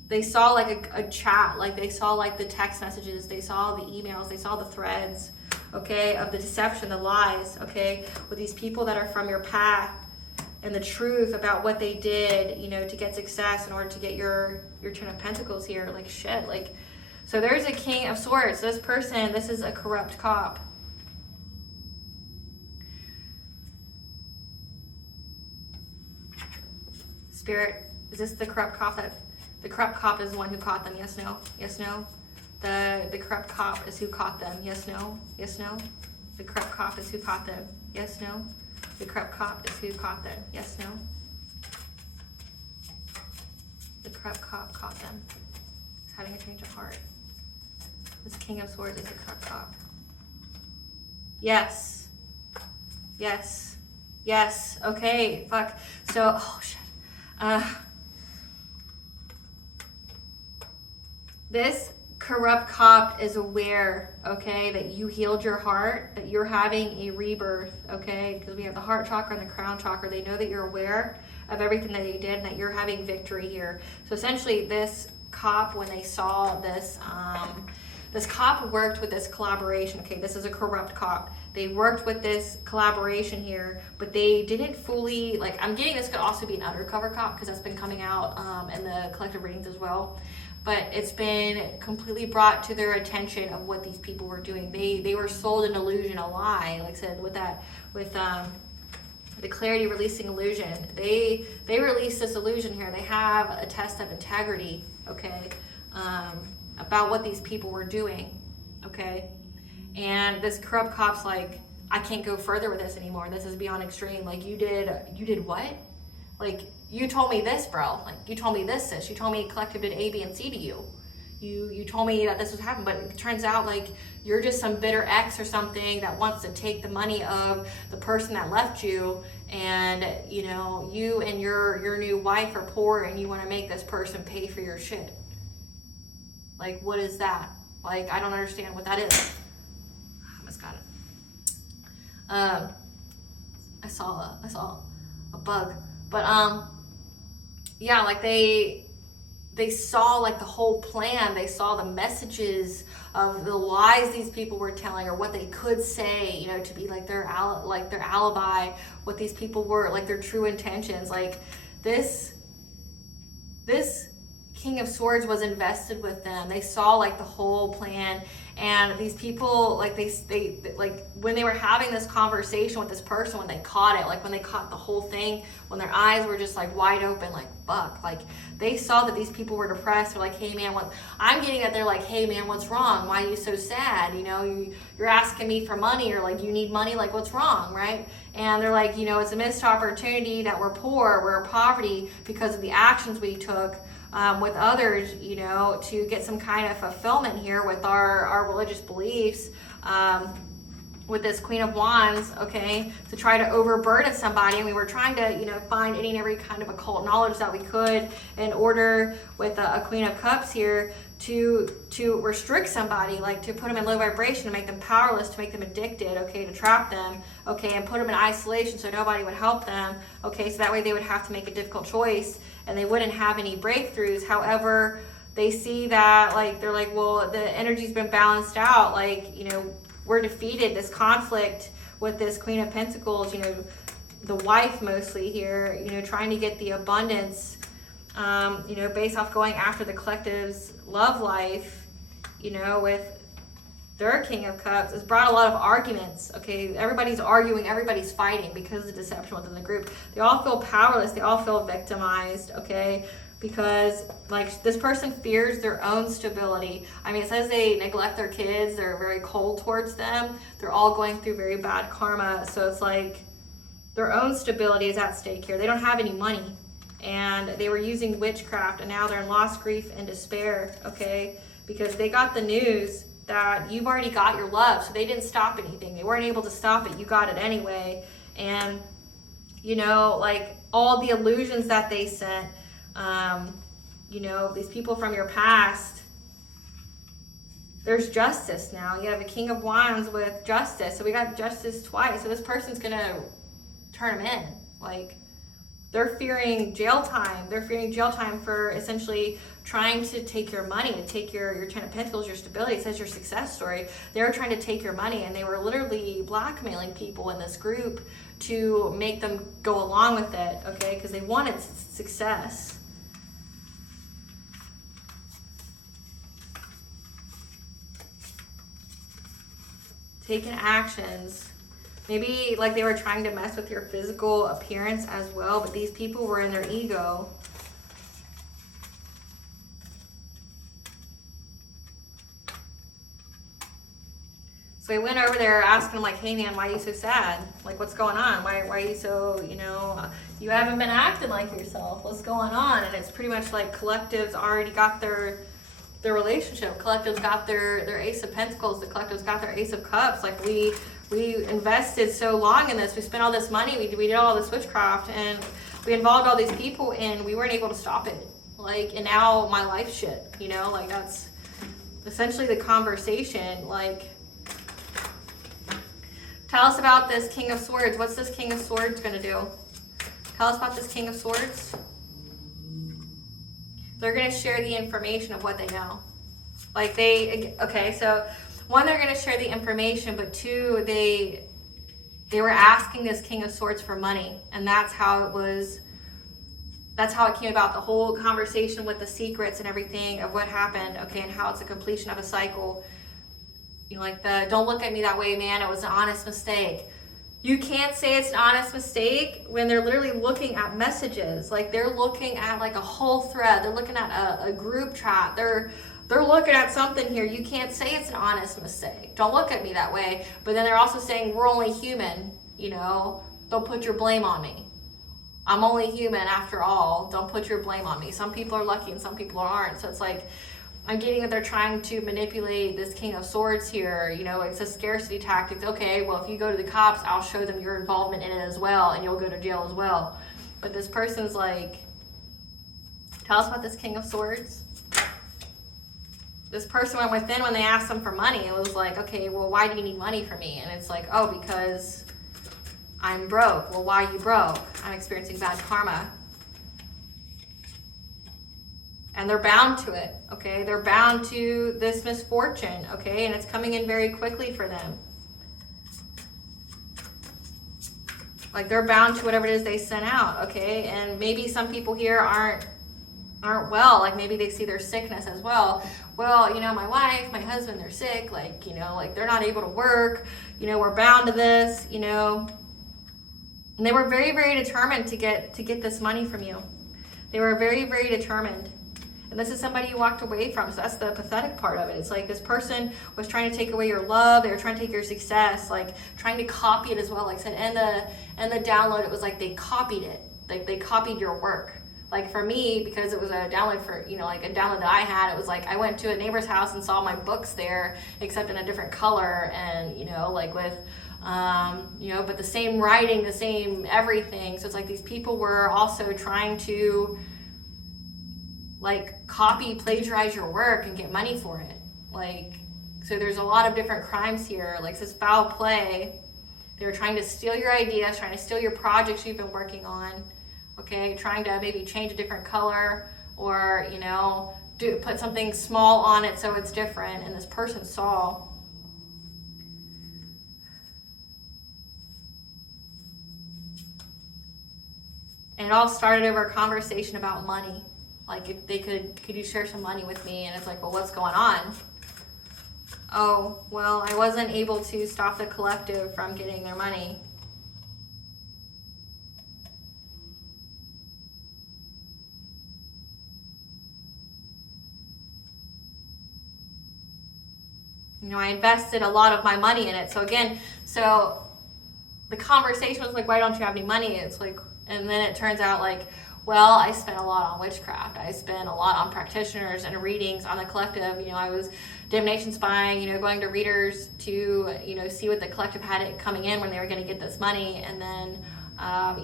they saw like a chat. Like they saw like the text messages. They saw the emails. They saw the threads, okay, of the deception, the lies, okay, with these people that are from your path. And the truth about what they did, you know, to get success in order to get your Ten of Pentacles here. Like shit, like, so there's a King of Swords. This person, this is a corrupt cop. Spirit, is this the corrupt cop that, the corrupt cop is the one who caught them? Yes, no, yes, no. The corrupt cop is who caught them. Yes, no, yes, no. The corrupt cop is who caught them. Yes, no. The corrupt cop is who caught them. Yes, no. The corrupt cop caught them. He's having a change of heart. This King of Swords is the corrupt cop. Yes. Yes. Yes. Okay. Fuck. So, oh shit. This corrupt cop is aware, okay, that you healed your heart, that you're having a rebirth, okay, because we have the heart chakra and the crown chakra. They know that you're aware of everything that they did and that you're having victory here. So essentially this cop, when they saw this, this cop worked with this collaboration, okay, this is a corrupt cop. They worked with this collaboration here, but they didn't fully, like, I'm getting this could also be an undercover cop because that's been coming out in the collective readings as well. But it's been completely brought to their attention of what these people were doing. They were sold an illusion, a lie, like I said, with the clarity releasing illusion. They released this illusion here. They have a test of integrity, okay, about what these people were doing, okay? And this corrupt cop's like, I can't go further with this anymore. This is beyond extreme. Like, you did what? Like, you told me this, bro. Like, you told me this, sis. You told me collective did A, B, and C to you. You told me that this was happening, but it turns out like you're just some bitter ex or something that wants to take the money of the person that left you, and you know, you and your new wife are poor and you want to make this person pay for your shit. Like, what is that? Like, I don't understand what that is. I almost got it. I saw a bug. But yeah, like they saw like the whole plan. They saw the messages of the lies these people were telling, or what they could say, you know, to be like their alibi, what these people were, like their true intentions. Like this King of Swords was invested with them. They saw like the whole plan, and these people, like they like when they were having this conversation with this person, when they caught it, like when they caught the whole thing, when their eyes were just like wide open, like fuck, like they saw that these people were depressed. They're like, hey man, what? I'm getting that they're like, hey man, what's wrong? Why are you so sad? You know, you're asking me for money, or like you need money, like what's wrong, right? And they're like, you know, it's a missed opportunity that we're poor, we're in poverty because of the actions we took with others, you know, to get some kind of fulfillment here with our religious beliefs, with this Queen of Wands, okay, to try to overburden somebody. And we were trying to, you know, find any and every kind of occult knowledge that we could in order with a Queen of Cups here to restrict somebody, like to put them in low vibration, to make them powerless, to make them addicted, okay, to trap them, okay, and put them in isolation so nobody would help them, okay, so that way they would have to make a difficult choice and they wouldn't have any breakthroughs. However, they see that, like, they're like, well, the energy's been balanced out. Like, you know, we're defeated. This conflict with this Queen of Pentacles, you know, the wife mostly here, you know, trying to get the abundance, you know, based off going after the collective's love life, you know, with their King of Cups, has brought a lot of arguments. Okay, everybody's arguing, everybody's fighting because of the deception within the group. They all feel powerless. They all feel victimized. Okay, because like this person fears their own stability. I mean, it says they neglect their kids. They're very cold towards them. They're all going through very bad karma. So it's like their own stability is at stake here. They don't have any money, and they were using witchcraft, and now they're in loss, grief, and despair. Okay, because they got the news that you've already got your love, so they didn't stop anything. They weren't able to stop it. You got it anyway. And you know, like all the illusions that they sent, you know, these people from your past, there's justice now. You have a King of Wands with justice. So we got justice twice. So this person's gonna turn them in. Like, they're fearing jail time. They're fearing jail time for essentially trying to take your money, to take your Ten of Pentacles, your stability. It says your success story. They were trying to take your money, and they were literally blackmailing people in this group to make them go along with it, okay? Because they wanted success. Taking actions. Maybe like they were trying to mess with your physical appearance as well, but these people were in their ego. So I went over there asking them, like, hey man, why are you so sad? Like, what's going on? Why are you so, you know, you haven't been acting like yourself. What's going on? And it's pretty much like collectives already got their relationship. Collectives got their Ace of Pentacles. The collectives got their Ace of Cups. Like, we invested so long in this. We spent all this money. We did all this witchcraft, and we involved all these people, and we weren't able to stop it. Like, and now my life shit, you know, like that's essentially the conversation. Like, tell us about this King of Swords. What's this King of Swords going to do? Tell us about this King of Swords. They're going to share the information of what they know. Like okay, so one, they're going to share the information, but two, they were asking this King of Swords for money, and that's how it came about, the whole conversation with the secrets and everything of what happened, okay, and how it's a completion of a cycle. You know, like don't look at me that way, man, it was an honest mistake. You can't say it's an honest mistake when they're literally looking at messages. Like, they're looking at like a whole thread. They're looking at a group chat. They're looking at something here. You can't say it's an honest mistake. Don't look at me that way. But then they're also saying we're only human, you know. Don't put your blame on me. I'm only human after all. Don't put your blame on me. Some people are lucky and some people aren't. So it's like, I'm getting that they're trying to manipulate this King of Swords here. You know, it's a scarcity tactic. Okay, well, if you go to the cops, I'll show them your involvement in it as well, and you'll go to jail as well. But this person's like, tell us about this King of Swords. This person went within when they asked them for money. It was like, okay, well, why do you need money from me? And it's like, oh, because I'm broke. Well, why are you broke? I'm experiencing bad karma. And they're bound to it, okay? They're bound to this misfortune, okay? And it's coming in very quickly for them. Like, they're bound to whatever it is they sent out, okay? And maybe some people here aren't well. Like, maybe they see their sickness as well. Well, you know, my wife, my husband, they're sick. Like, you know, like they're not able to work. You know, we're bound to this, you know. And they were very, very determined to get this money from you. They were very, very determined. And this is somebody you walked away from. So that's the pathetic part of it. It's like this person was trying to take away your love. They were trying to take your success, like trying to copy it as well. Like I said, and the download, it was like they copied it. Like they copied your work. Like for me, because it was a download for, you know, like a download that I had, it was like I went to a neighbor's house and saw my books there, except in a different color, and, you know, like with, you know, but the same writing, the same everything. So it's like these people were also trying to like copy, plagiarize your work and get money for it. Like, so there's a lot of different crimes here. Like this foul play. They were trying to steal your ideas, trying to steal your projects you've been working on. Okay, trying to maybe change a different color, or, you know, put something small on it so it's different, and this person saw. And it all started over a conversation about money. Like, if they could you share some money with me? And it's like, well, what's going on? Oh, well, I wasn't able to stop the collective from getting their money. You know, I invested a lot of my money in it. So again, the conversation was like, why don't you have any money? It's like, and then it turns out like, well, I spent a lot on witchcraft. I spent a lot on practitioners and readings on the collective. You know, I was divination spying, you know, going to readers to, you know, see what the collective had it coming in when they were going to get this money. And then,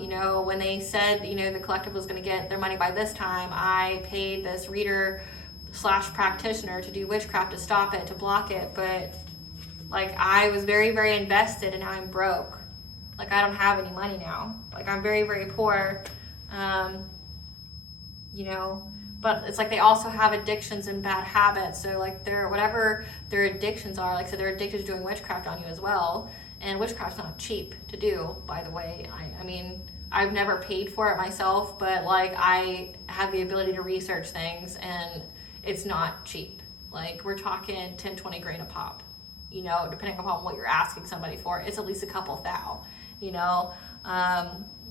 you know, when they said, you know, the collective was going to get their money by this time, I paid this reader / practitioner to do witchcraft to stop it, to block it. But like, I was very, very invested, and now I'm broke. Like, I don't have any money now. Like, I'm very, very poor. You know, but it's like they also have addictions and bad habits. So like, whatever their addictions are, like, so they're addicted to doing witchcraft on you as well. And witchcraft's not cheap to do, by the way. I mean, I've never paid for it myself, but like, I have the ability to research things, and it's not cheap. Like, we're talking 10, 20 grand a pop, you know, depending upon what you're asking somebody for. It's at least a couple thou, you know.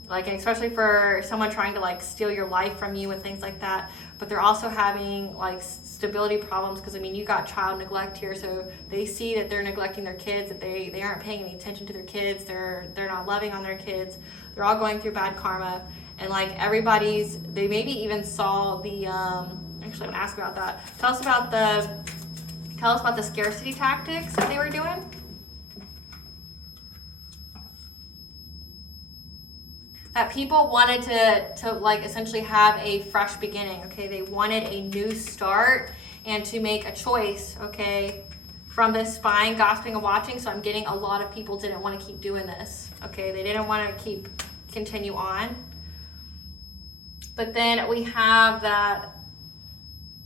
Like, and especially for someone trying to like steal your life from you and things like that. But they're also having like stability problems, because I mean, you got child neglect here, so they see that they're neglecting their kids, that they aren't paying any attention to their kids, they're not loving on their kids, they're all going through bad karma. And like, they maybe even saw the actually, I'm gonna ask about that. Tell us about the scarcity tactics that they were doing. That people wanted to like essentially have a fresh beginning, okay? They wanted a new start and to make a choice, okay, from this spying, gossiping, and watching. So I'm getting a lot of people didn't want to keep doing this, okay? They didn't want to continue on. But then we have that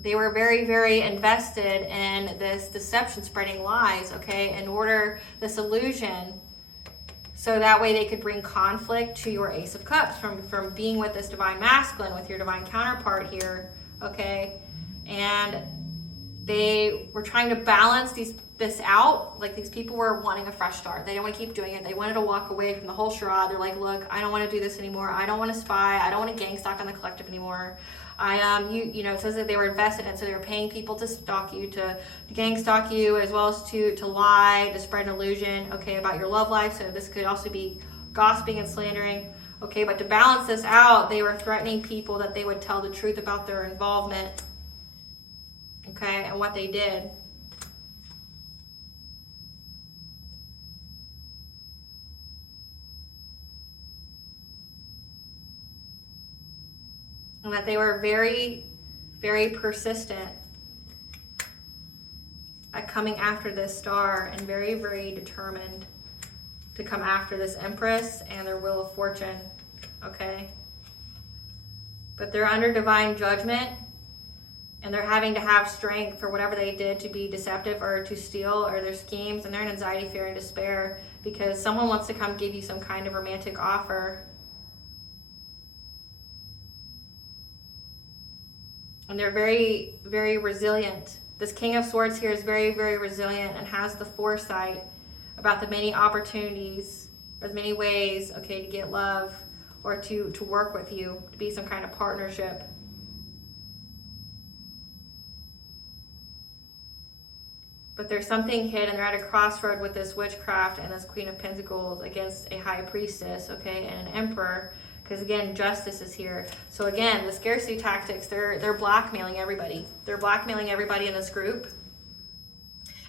they were very, very invested in this deception, spreading lies, okay, in order, this illusion, so that way they could bring conflict to your Ace of Cups from being with this divine masculine, with your divine counterpart here, okay? And they were trying to balance this out. Like, these people were wanting a fresh start. They didn't want to keep doing it. They wanted to walk away from the whole charade. They're like, look, I don't want to do this anymore. I don't want to spy. I don't want to gang stalk on the collective anymore. You know, it says that they were invested in, so they were paying people to stalk you, to gang stalk you, as well as to lie, to spread an illusion, okay, about your love life. So this could also be gossiping and slandering, okay. But to balance this out, they were threatening people that they would tell the truth about their involvement, okay, and what they did. And that they were very, very persistent at coming after this star, and very, very determined to come after this Empress and their Wheel of Fortune, okay? But they're under divine judgment, and they're having to have strength for whatever they did to be deceptive or to steal, or their schemes, and they're in anxiety, fear, and despair because someone wants to come give you some kind of romantic offer. And they're very, very resilient. This King of Swords here is very, very resilient and has the foresight about the many opportunities, or the many ways, okay, to get love, or to work with you, to be some kind of partnership. But there's something hidden. They're at a crossroad with this witchcraft and this Queen of Pentacles against a High Priestess, okay, and an Emperor. Because again, justice is here. So again, the scarcity tactics, they're blackmailing everybody. They're blackmailing everybody in this group.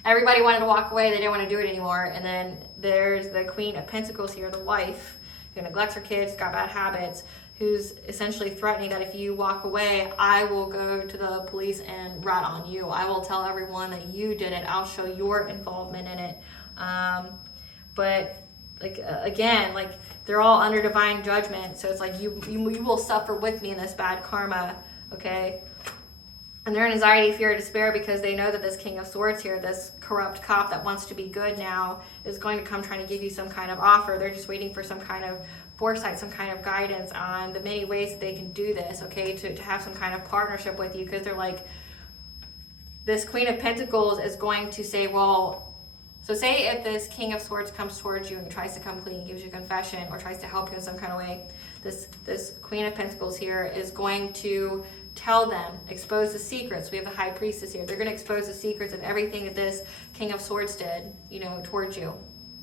Everybody wanted to walk away. They didn't want to do it anymore. And then there's the Queen of Pentacles here, the wife, who neglects her kids, got bad habits, who's essentially threatening that if you walk away, I will go to the police and rat on you. I will tell everyone that you did it. I'll show your involvement in it. But like again, like, they're all under divine judgment, so it's like you will suffer with me in this bad karma, okay? And they're in anxiety, fear, despair because they know that this King of Swords here, this corrupt cop that wants to be good now, is going to come trying to give you some kind of offer. They're just waiting for some kind of foresight, some kind of guidance on the many ways that they can do this, okay, to have some kind of partnership with you, because they're like, this Queen of Pentacles is going to say, well, so say if this King of Swords comes towards you and tries to come clean, gives you confession, or tries to help you in some kind of way, this Queen of Pentacles here is going to tell them, expose the secrets. We have the High Priestess here. They're going to expose the secrets of everything that this King of Swords did, you know, towards you.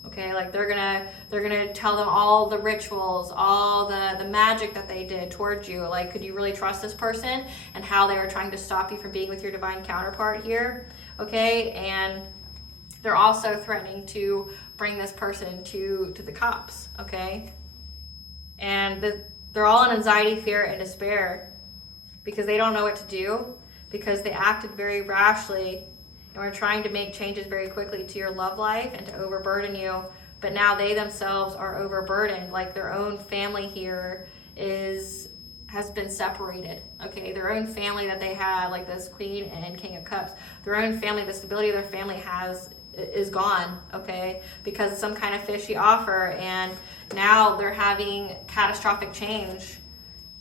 Okay, like they're gonna tell them all the rituals, all the magic that they did towards you. Like, could you really trust this person, and how they were trying to stop you from being with your divine counterpart here? Okay, and they're also threatening to bring this person to the cops. Okay, and they're all in anxiety, fear, and despair, because they don't know what to do, because they acted very rashly and were trying to make changes very quickly to your love life and to overburden you. But now they themselves are overburdened. Like, their own family here has been separated. Okay, their own family that they had, like this Queen and King of Cups, their own family, the stability of their family is gone, okay, because of some kind of fishy offer. And now they're having catastrophic change,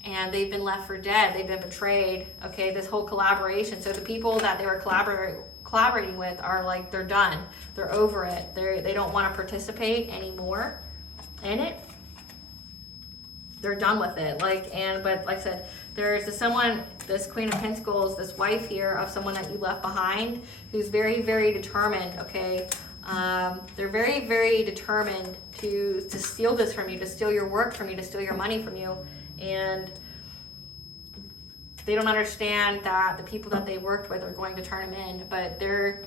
and they've been left for dead. They've been betrayed. Okay, this whole collaboration. So the people that they were collaborating with are like, they're done. They're over it. They don't want to participate anymore in it. They're done with it. But like I said, there's this Queen of Pentacles, this wife here of someone that you left behind, who's very, very determined. Okay, they're very, very determined to steal this from you, to steal your work from you, to steal your money from you. And they don't understand that the people that they worked with are going to turn them in. But they're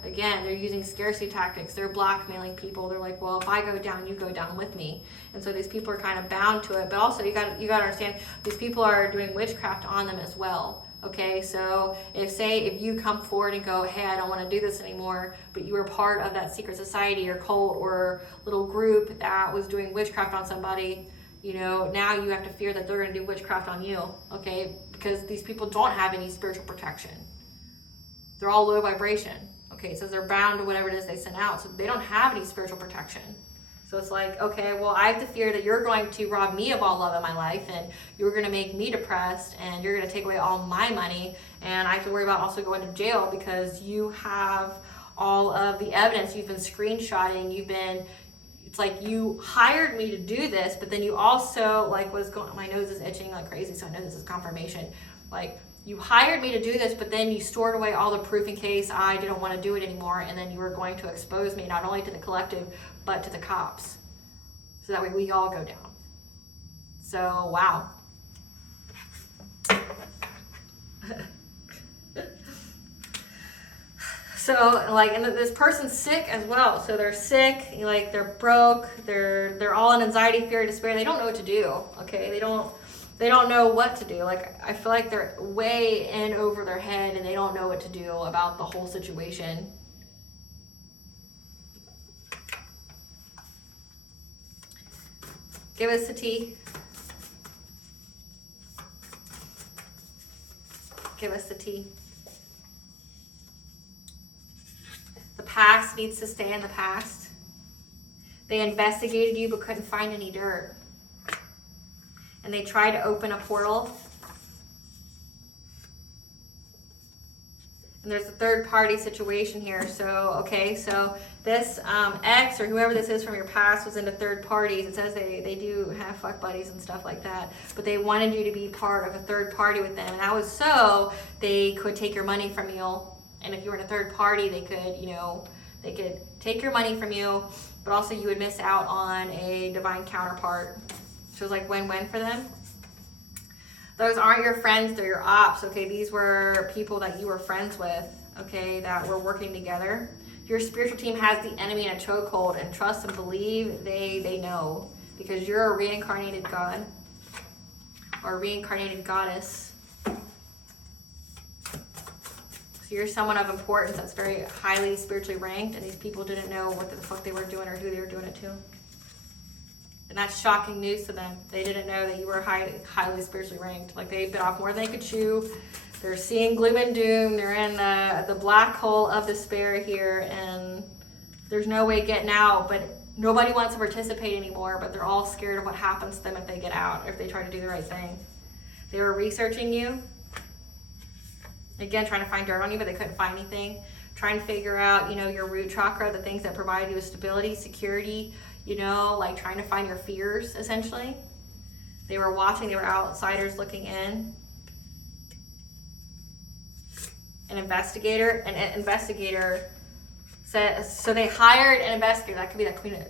using scarcity tactics. They're blackmailing people. They're like, well, if I go down, you go down with me. And so these people are kind of bound to it. But also, you got to understand, these people are doing witchcraft on them as well. Okay, so if you come forward and go, hey, I don't want to do this anymore, but you were part of that secret society or cult or little group that was doing witchcraft on somebody, you know, now you have to fear that they're going to do witchcraft on you, okay? Because these people don't have any spiritual protection. They're all low vibration, okay? So they're bound to whatever it is they send out. So they don't have any spiritual protection. So it's like, okay, well, I have to fear that you're going to rob me of all love in my life, and you're going to make me depressed, and you're going to take away all my money, and I have to worry about also going to jail because you have all of the evidence. You've been screenshotting. It's like you hired me to do this, but then you also my nose is itching like crazy, so I know this is confirmation. Like, you hired me to do this, but then you stored away all the proof in case I didn't want to do it anymore, and then you were going to expose me not only to the collective, but to the cops. So that way we all go down. So, wow. So, and this person's sick as well. So they're sick, they're broke, they're all in anxiety, fear, despair. They don't know what to do, okay? They don't know what to do. I feel like they're way in over their head, and they don't know what to do about the whole situation. Give us the tea. Give us the tea. The past needs to stay in the past. They investigated you but couldn't find any dirt. And they tried to open a portal. And there's a third party situation here. So this ex or whoever this is from your past was into third parties. It says they do have fuck buddies and stuff like that. But they wanted you to be part of a third party with them. And that was so they could take your money from you. And if you were in a third party, they could take your money from you, but also you would miss out on a divine counterpart. So it was like win-win for them. Those aren't your friends, they're your ops, okay? These were people that you were friends with, okay, that were working together. Your spiritual team has the enemy in a chokehold, and trust and believe they know, because you're a reincarnated god or a reincarnated goddess. So you're someone of importance that's very highly spiritually ranked, and these people didn't know what the fuck they were doing or who they were doing it to. And that's shocking news to them. They didn't know that you were highly spiritually ranked. Like, they bit off more than they could chew. They're seeing gloom and doom. They're in the black hole of despair here, and there's no way getting out, but nobody wants to participate anymore, but they're all scared of what happens to them if they get out, or if they try to do the right thing. They were researching you. Again, trying to find dirt on you, but they couldn't find anything. Trying to figure out, your root chakra, the things that provide you with stability, security, like trying to find your fears, essentially. They were watching, they were outsiders looking in. An investigator said, so they hired an investigator, that could be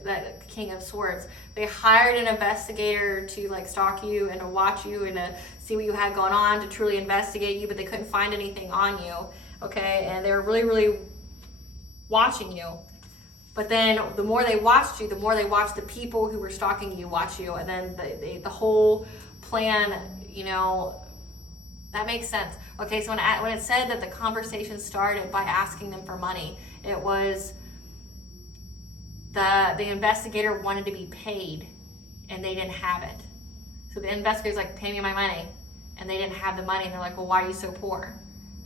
that King of Swords. They hired an investigator to like stalk you and to watch you and to see what you had going on, to truly investigate you, but they couldn't find anything on you, okay? And they were really, really watching you. But then the more they watched you, the more they watched the people who were stalking you watch you, and then the whole plan, that makes sense. Okay, so when it said that the conversation started by asking them for money, it was the investigator wanted to be paid, and they didn't have it. So the investigator's like, pay me my money, and they didn't have the money, and they're like, well, why are you so poor?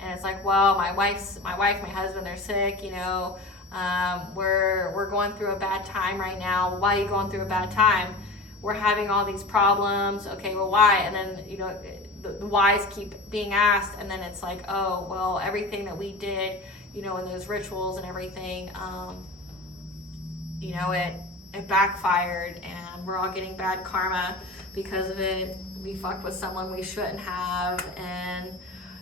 And it's like, well, my wife, my husband, they're sick, we're going through a bad time right now. Why are you going through a bad time? We're having all these problems. Okay, well, why? And then, the whys keep being asked, and then it's like, oh, well, everything that we did, in those rituals and everything, it backfired, and we're all getting bad karma because of it. We fucked with someone we shouldn't have, and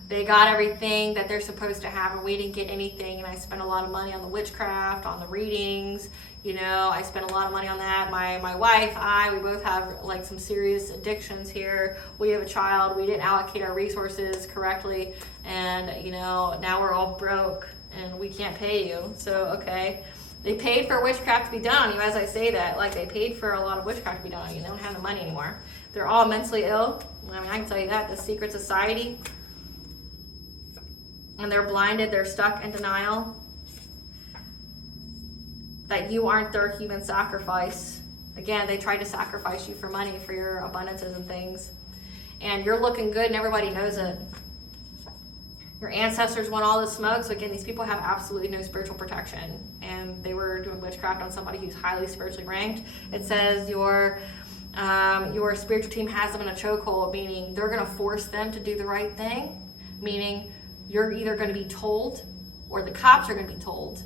they got everything that they're supposed to have, and we didn't get anything. And I spent a lot of money on the witchcraft, on the readings. I spent a lot of money on that. My wife, we both have like some serious addictions here. We have a child. We didn't allocate our resources correctly, and now we're all broke and we can't pay you. So okay, they paid for witchcraft to be done on you. As I say that, like they paid for a lot of witchcraft to be done on you. They don't have the money anymore. They're all mentally ill. I can tell you that. The secret society. And they're blinded, they're stuck in denial that you aren't their human sacrifice. Again, they tried to sacrifice you for money, for your abundances and things. And you're looking good and everybody knows it. Your ancestors want all the smoke. So again, these people have absolutely no spiritual protection. And they were doing witchcraft on somebody who's highly spiritually ranked. It says your spiritual team has them in a chokehold, meaning they're gonna force them to do the right thing, meaning you're either going to be told or the cops are going to be told,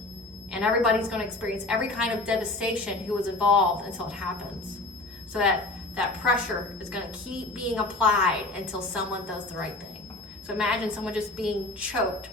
and everybody's going to experience every kind of devastation who was involved until it happens. So that pressure is going to keep being applied until someone does the right thing. So imagine someone just being choked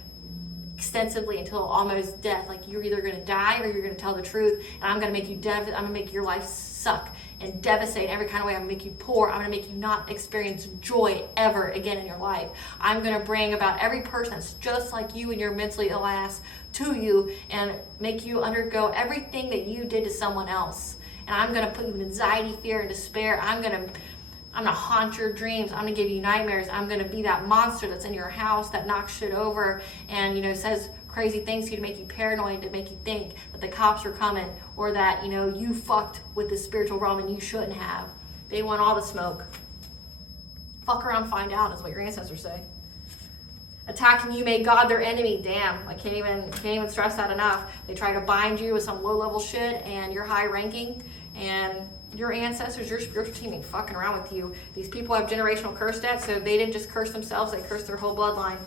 extensively until almost death. Like you're either going to die or you're going to tell the truth, and I'm going to make I'm going to make your life suck and devastate in every kind of way. I'm going to make you poor. I'm going to make you not experience joy ever again in your life. I'm going to bring about every person that's just like you and your mentally ill ass to you and make you undergo everything that you did to someone else. And I'm going to put you in anxiety, fear, and despair. I'm going to haunt your dreams. I'm going to give you nightmares. I'm going to be that monster that's in your house that knocks shit over and, says crazy things to you to make you paranoid, to make you think that the cops are coming, or that, you fucked with the spiritual realm and you shouldn't have. They want all the smoke. Fuck around, find out is what your ancestors say. Attacking you made God their enemy. Damn, I can't even stress that enough. They try to bind you with some low-level shit, and you're high-ranking, and your ancestors, your spiritual team ain't fucking around with you. These people have generational curse debt, so they didn't just curse themselves, they cursed their whole bloodline.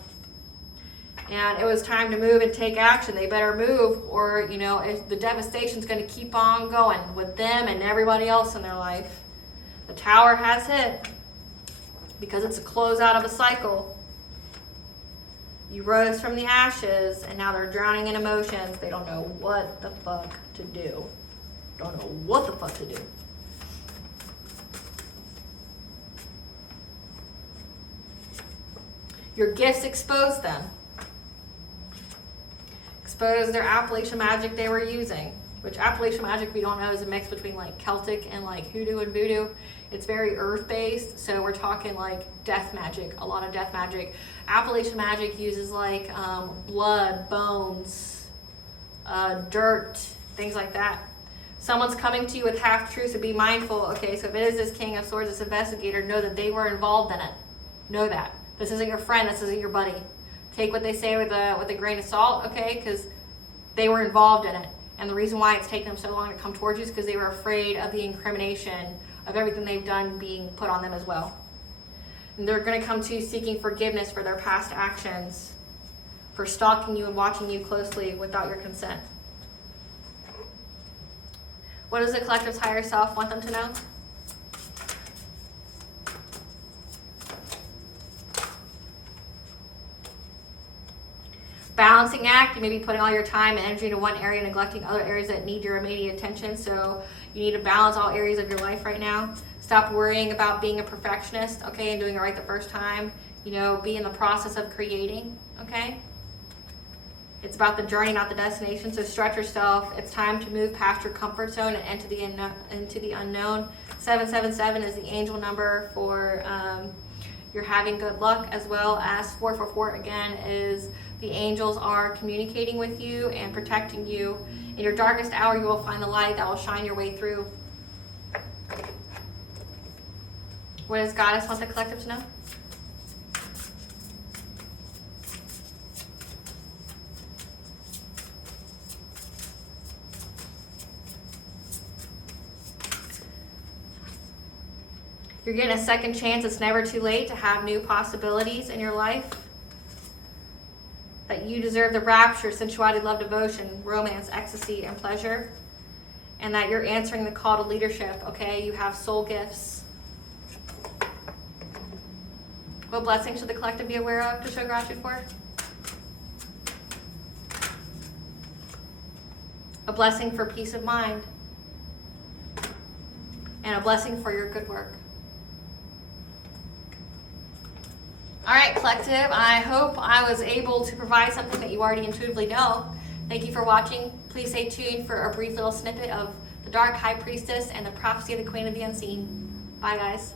And it was time to move and take action. They better move, or if the devastation's going to keep on going with them and everybody else in their life. The tower has hit because it's a closeout of a cycle. You rose from the ashes, and now they're drowning in emotions. They don't know what the fuck to do. Don't know what the fuck to do. Your gifts expose them. Expose their Appalachian magic they were using, which Appalachian magic, we don't know, is a mix between like Celtic and like hoodoo and voodoo. It's very earth-based, so we're talking like death magic, a lot of death magic. Appalachian magic uses like blood, bones, dirt, things like that. Someone's coming to you with half-truths, so be mindful. Okay, so if it is this King of Swords, this investigator, know that they were involved in it. Know that This isn't your friend, this isn't your buddy. Take what they say with a grain of salt, okay? Because they were involved in it. And the reason why it's taken them so long to come towards you is because they were afraid of the incrimination of everything they've done being put on them as well. And they're going to come to you seeking forgiveness for their past actions, for stalking you and watching you closely without your consent. What does the collective's higher self want them to know? Balancing act, you may be putting all your time and energy into one area, neglecting other areas that need your immediate attention. So you need to balance all areas of your life right now. Stop worrying about being a perfectionist, okay, and doing it right the first time. You know, be in the process of creating, okay? It's about the journey, not the destination. So stretch yourself. It's time to move past your comfort zone and into the unknown. 777 is the angel number for you're having good luck, as well as 444 again is the angels are communicating with you and protecting you. In your darkest hour, you will find the light that will shine your way through. What does Goddess want the collective to know? You're getting a second chance. It's never too late to have new possibilities in your life. That you deserve the rapture, sensuality, love, devotion, romance, ecstasy, and pleasure. And that you're answering the call to leadership, okay? You have soul gifts. What blessings should the collective be aware of to show gratitude for? A blessing for peace of mind. And a blessing for your good work. All right, collective, I hope I was able to provide something that you already intuitively know. Thank you for watching. Please stay tuned for a brief little snippet of the Dark High Priestess and the Prophecy of the Queen of the Unseen. Bye, guys.